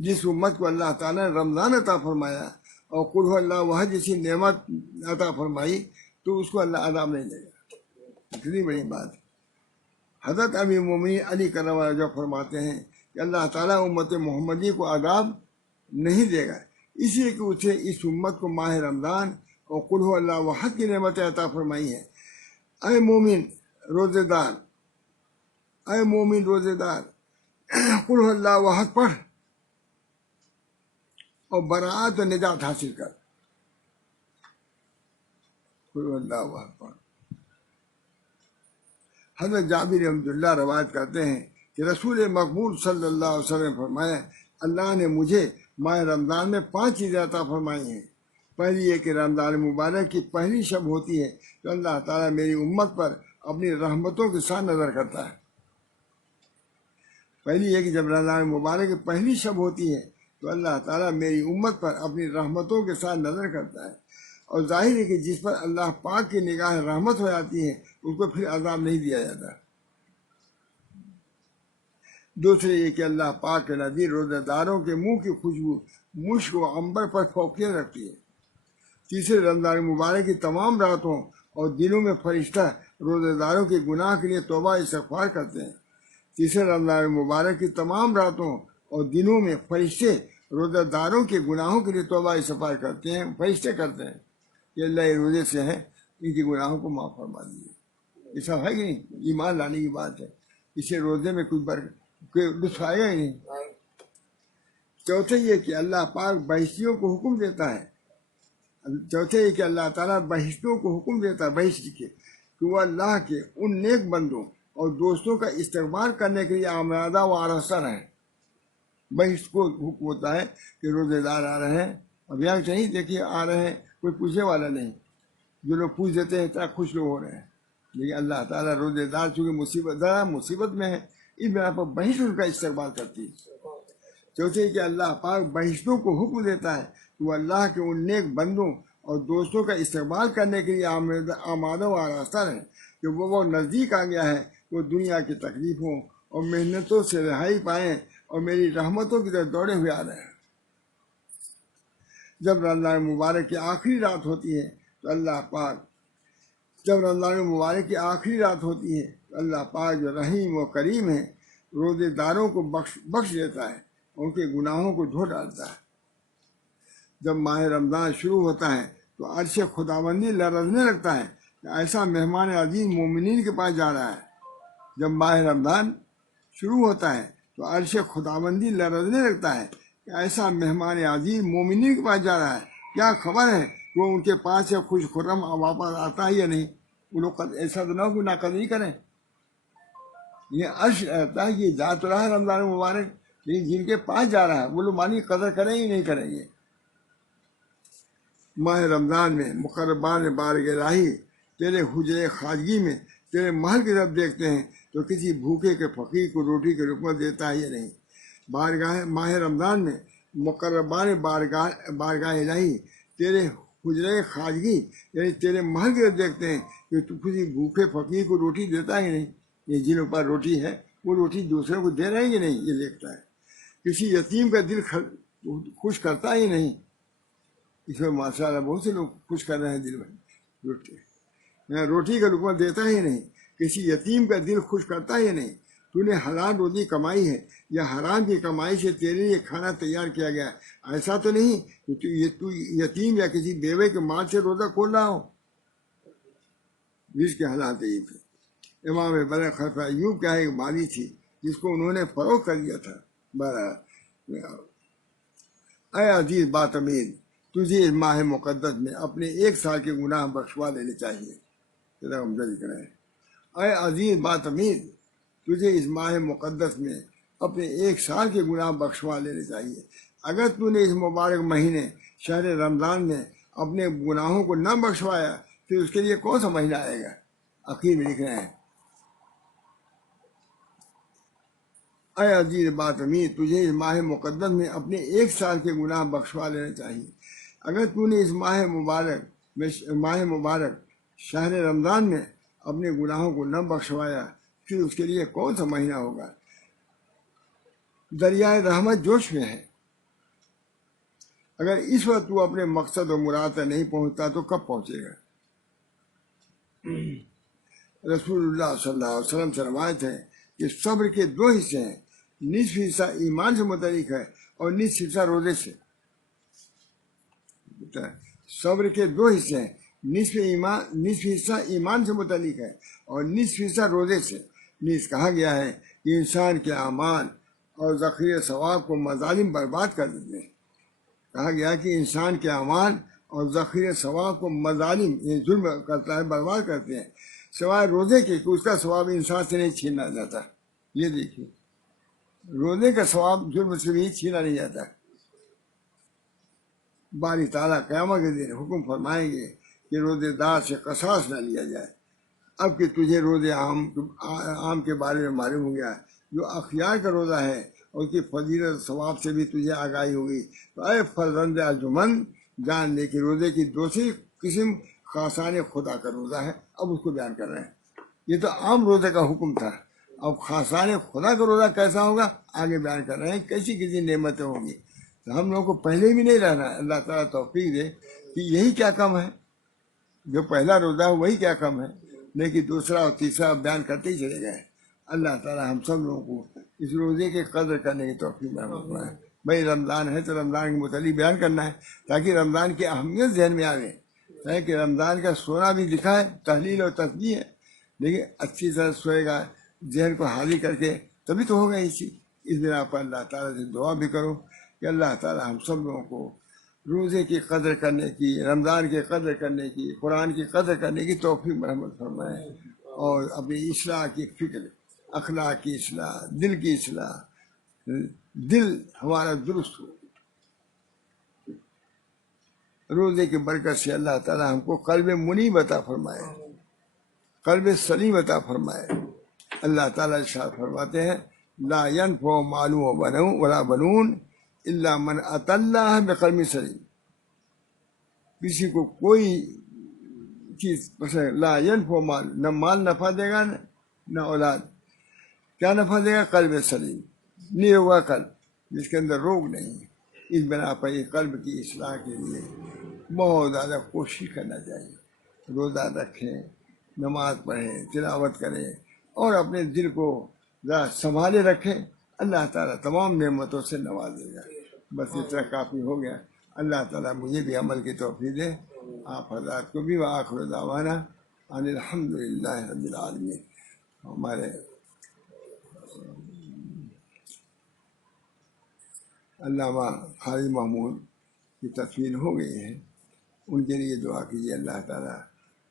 جس امت کو اللہ تعالیٰ نے رمضان عطا فرمایا اور قل هو اللہ احد جیسی نعمت عطا فرمائی تو اس کو اللہ عذاب نہیں دے گا، اتنی بڑی بات ہے۔ حضرت امیر المومنین علی کرم اللہ وجہ فرماتے ہیں کہ اللہ تعالیٰ امت محمدی کو عذاب نہیں دے گا، اس لیے کہ اسے اس امت کو ماہ رمضان اور قل هو اللہ احد کی نعمتیں عطا فرمائی ہیں۔ اے مومن روزے دار، اے مومن روزے دار، قل هو اللہ احد پڑھ اور برات و نجات حاصل کر۔ قل هو اللہ احد پڑھ۔ حضرت جابر رحمۃ اللہ روایت کرتے ہیں کہ رسول مقبول صلی اللہ علیہ وسلم نے فرمایا اللہ نے مجھے ماہ رمضان میں 5 چیزیں عطا فرمائی ہیں۔ پہلی یہ کہ رمضان مبارک کی پہلی شب ہوتی ہے تو اللہ تعالیٰ میری امت پر اپنی رحمتوں کے ساتھ نظر کرتا ہے۔ پہلی یہ کہ جب رمضان مبارک کی پہلی شب ہوتی ہے تو اللہ تعالیٰ میری امت پر اپنی رحمتوں کے ساتھ نظر کرتا ہے، اور ظاہر ہے کہ جس پر اللہ پاک کی نگاہ رحمت ہو جاتی ہے اس کو پھر عذاب نہیں دیا جاتا۔ دوسرے یہ کہ اللہ پاک کے نزدیک روزہ داروں کے منہ کی خوشبو مشک و عنبر پر فوقیت رکھتی ہے۔ تیسرے رمضان مبارک کی تمام راتوں اور دنوں میں فرشتہ روزہ داروں کے گناہ کے لیے توبہ استغفار کرتے ہیں۔ تیسرے رمضان مبارک کی تمام راتوں اور دنوں میں فرشتے روزہ داروں کے گناہوں کے لیے توبہ استغفار کرتے ہیں، فرشتے کرتے ہیں کہ اللہ یہ روزے سے ہے، ان کے گناہوں کو معاف فرما دیجیے۔ یہ سب ہے کہ نہیں؟ ایمان لانے کی بات ہے، اسے روزے میں کوئی لطف آئے گا ہی نہیں۔ چوتھے یہ کہ اللہ پاک بہشتیوں کو حکم دیتا ہے، چوتھے یہ کہ اللہ تعالیٰ بہشتوں کو حکم دیتا ہے، بہشت کے کہ وہ اللہ کے ان نیک بندوں اور دوستوں کا استقبال کرنے کے لیے آمادہ و آراستہ رہیں۔ بہشت کو حکم ہوتا ہے کہ روزے دار آ رہے ہیں، اب یہاں نہیں دیکھیے آ رہے ہیں، کوئی پوچھنے والا نہیں، جو لوگ پوچھ دیتے ہیں اتنا خوش لوگ ہو رہے ہیں، لیکن اللہ تعالیٰ روزے دار چونکہ مصیبت میں ہے اس بنا پر بہشت ان کا استقبال کرتی ہے۔ چوتھے کہ اللہ پاک بہشتوں کو حکم دیتا ہے کہ وہ اللہ کے ان نیک بندوں اور دوستوں کا استقبال کرنے کے لیے آمادہ و آراستہ رہیں کہ وہ نزدیک آ گیا ہے، وہ دنیا کی تکلیفوں اور محنتوں سے رہائی پائیں اور میری رحمتوں کی طرف دوڑے ہوئے آ رہے ہیں۔ جب رمضان مبارک کی آخری رات ہوتی ہے تو اللہ پاک جو رحیم و کریم ہے روزے داروں کو بخش دیتا ہے، ان کے گناہوں کو دھو ڈالتا ہے۔ جب ماہ رمضان شروع ہوتا ہے تو عرش خداوندی لرزنے لگتا ہے کہ ایسا مہمان عزیز مومنین کے پاس جا رہا ہے۔ جب ماہ رمضان شروع ہوتا ہے تو عرش خداوندی لرزنے لگتا ہے کہ ایسا مہمان عزیز مومنین کے پاس جا رہا ہے، کیا خبر ہے وہ ان کے پاس سے خوش خرم واپس آتا ہے یا نہیں؟ وہ لوگ ایسا تو نہ ہو کہ ناقدری کریں۔ یہ عرش رہتا ہے کہ جا تو رہا ہے رمضان مبارک، لیکن جن کے پاس جا رہا ہے وہ لوگ مانی قدر کریں ہی نہیں کریں گے۔ ماہ رمضان میں مقربان بارگاہ الہی تیرے حجرے خواجگی میں تیرے محل کی طرف دیکھتے ہیں تو کسی بھوکے کے فقیر کو روٹی کی رقمت دیتا ہے یا نہیں۔ ماہ رمضان میں مقربان بارگاہ الہی تیرے حجرے خواجگی یعنی تیرے محل کی طرف دیکھتے ہیں کہ تو کسی بھوکے فقیر کو روٹی دیتا ہے یا نہیں۔ یہ جن پر روٹی ہے وہ روٹی دوسروں کو دے رہے ہیں یا نہیں یہ دیکھتا ہے۔ کسی یتیم کا دل خوش کرتا ہی نہیں، اس میں ماشاء اللہ بہت سے لوگ خوش کر رہے ہیں دل میں، روٹی کا لقمہ دیتا ہی نہیں، کسی یتیم کا دل خوش کرتا ہی نہیں، تو نے حلال روزی کمائی ہے یا حرام کی کمائی سے تیرے لیے کھانا تیار کیا گیا ہے؟ ایسا تو نہیں کہ تو یتیم یا کسی بیوے کے مال سے روزہ کھول رہا ہو جس کے حالات یہ تھے۔ امام خلف ایوب کیا ایک مالی تھی جس کو انہوں نے فروخت کر دیا تھا۔ اے عزیز بات امید، تجھے اس ماہ مقدس میں اپنے 1 سال کے گناہ بخشوا لینے چاہیے۔ اے عزیز بات امید، تجھے اس ماہ مقدس میں اپنے 1 سال کے گناہ بخشوا لینے چاہیے۔ اگر تو نے اس مبارک مہینے شہر رمضان میں اپنے گناہوں کو نہ بخشوایا پھر اس کے لیے کون سا مہینہ آئے گا؟ اخیر میں لکھ رہے ہیں اے عزیز بات امید، تجھے اس ماہ مقدس میں اپنے 1 سال کے گناہ بخشوا لینا چاہیے۔ اگر تو نے اس ماہ مبارک شہر رمضان میں اپنے گناہوں کو نہ بخشوایا پھر اس کے لیے کون سا مہینہ ہوگا؟ دریائے رحمت جوش میں ہے، اگر اس وقت تو اپنے مقصد و مراد تک نہیں پہنچتا تو کب پہنچے گا؟ رسول اللہ صلی اللہ علیہ وسلم سے روایت ہے کہ صبر کے 2 حصے ہیں، نصف حصہ ایمان سے متعلق ہے اور نصف حصہ روزے سے۔ صبر کے 2 حصے ہیں، نصف حصہ ایمان سے متعلق ہے اور نصف حصہ روزے سے۔ نیز کہا گیا ہے کہ انسان کے اعمال اور ذخیرہ ثواب کو مظالم برباد کر دیتے ہیں۔ کہا گیا کہ انسان کے اعمال اور ذخیرہ ثواب کو مظالم ظلم کرتا ہے، برباد کرتے ہیں، سوائے روزے کے کہ اس کا ثواب انسان سے نہیں چھینا جاتا۔ یہ دیکھیے، روزے کا ثواب ظلم سے بھی چھینا نہیں جاتا۔ باری تعالیٰ قیامت کے دن حکم فرمائیں گے کہ روزے دار سے قصاص نہ لیا جائے۔ اب کہ تجھے روزے عام کے بارے میں معلوم ہو گیا، جو اخیار کا روزہ ہے اور اس کی فضیلت ثواب سے بھی تجھے آگاہی ہوگی، تو اے فرزند ارجمند، جان لے کہ روزے کی دوسری قسم خاصان خدا کا روزہ ہے۔ اب اس کو بیان کر رہے ہیں، یہ تو عام روزے کا حکم تھا، اب خاصان خدا کا روزہ کیسا ہوگا آگے بیان کر رہے ہیں، کیسی نعمتیں ہوں گی۔ تو ہم لوگوں کو پہلے بھی نہیں رہنا ہے، اللہ تعالیٰ توفیق دے کہ یہی کیا کم ہے، جو پہلا روزہ ہے وہی کیا کم ہے، لیکن دوسرا اور تیسرا بیان کرتے ہی چلے گئے۔ اللہ تعالیٰ ہم سب لوگوں کو اس روزے کی قدر کرنے کی توفیق فرمائے۔ بھائی رمضان ہے تو رمضان کے متعلق بیان کرنا ہے تاکہ رمضان کی اہمیت ذہن میں آئے، کہ رمضان کا سونا بھی لکھا ہے، تحلیل اور تسبیح ہے، لیکن اچھی طرح سوئے گا، ذہن کو حاضر کر کے تبھی تو ہوگا یہ چیز۔ اس بنا پر اللہ تعالیٰ سے دعا بھی کرو کہ اللہ تعالیٰ ہم سب لوگوں کو روزے کی قدر کرنے کی، رمضان کی قدر کرنے کی، قرآن کی قدر کرنے کی توفیق مرحمت فرمائے، اور اپنی اصلاح کی فکر، اخلاق کی اصلاح، دل کی اصلاح، دل ہمارا درست ہو۔ روزے کی برکت سے اللہ تعالیٰ ہم کو قلب منیب عطا فرمائے، قلب سلیم عطا فرمائے۔ اللہ تعالیٰ ارشاد فرماتے ہیں لا ينفع مال ولا بنون الا من اتى الله بقلب سلیم۔ کسی کو کوئی چیز لا ينفع مال، نہ مال نفع دے گا نہ اولاد، کیا نفع دے گا؟ قلب سلیم، نہیں ہوگا قلب جس کے اندر روگ نہیں ہے۔ اس بنا پر یہ قلب کی اصلاح کے لیے بہت زیادہ کوشش کرنا چاہیے، روزہ رکھیں، نماز پڑھیں، تلاوت کریں اور اپنے دل کو ذرا سنبھالے رکھیں، اللہ تعالیٰ تمام نعمتوں سے نوازے گا۔ بس اتنا کافی ہو گیا۔ اللہ تعالیٰ مجھے بھی عمل کی توفیق دے، آپ حضرات کو بھی۔ وآخر دعوانا ان الحمد للہ رب العالمین۔ ہمارے علامہ خالد محمود کی تدفین ہو گئی ہے، ان کے لیے دعا کیجیے، اللہ تعالیٰ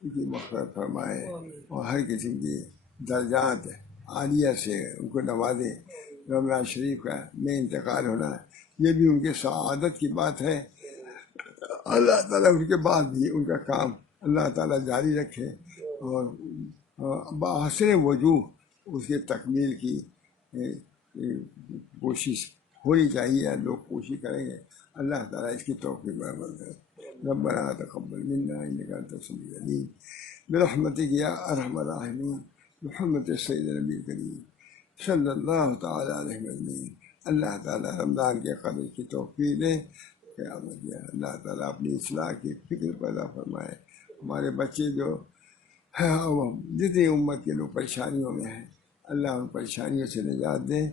ان کی مغفرت فرمائے اور ہر قسم کی درجات عالیہ سے ان کو نوازے۔ رمضان شریف کا میں انتقال ہونا یہ بھی ان کے سعادت کی بات ہے، اللہ تعالیٰ ان کے بعد بھی ان کا کام اللہ تعالیٰ جاری رکھے اور بحسن وجوہ اس کے تکمیل کی کوشش ہونی چاہیے، لوگ کوشش کریں گے، اللہ تعالیٰ اس کی توفیق برابر کرے۔ ربنا تقبل منا انك انت السميع العليم برحمتك يا ارحم الراحمين محمد سید نبی کریم صلی اللہ تعالیٰ علیہ وسلم۔ اللہ تعالیٰ رمضان کے قدر کی توفیق دے، قیامت دے۔ اللہ تعالیٰ اپنی اصلاح کی فکر پیدا فرمائے۔ ہمارے بچے جو جتنی امت کے لوگ پریشانیوں میں ہیں، اللہ ان پریشانیوں سے نجات دے،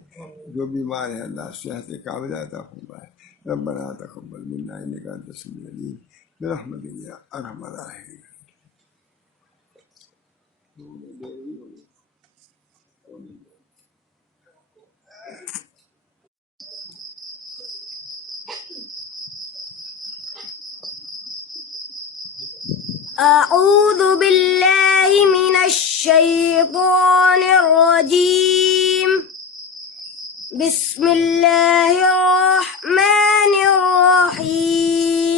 جو بیمار ہے اللہ صحت کاملہ عطا فرمائے۔ ربنا تقبل منا انک انت السمیع العلیم برحمتک یا ارحم الراحمین۔ أعوذ بالله من الشيطان الرجيم. بسم الله الرحمن الرحيم.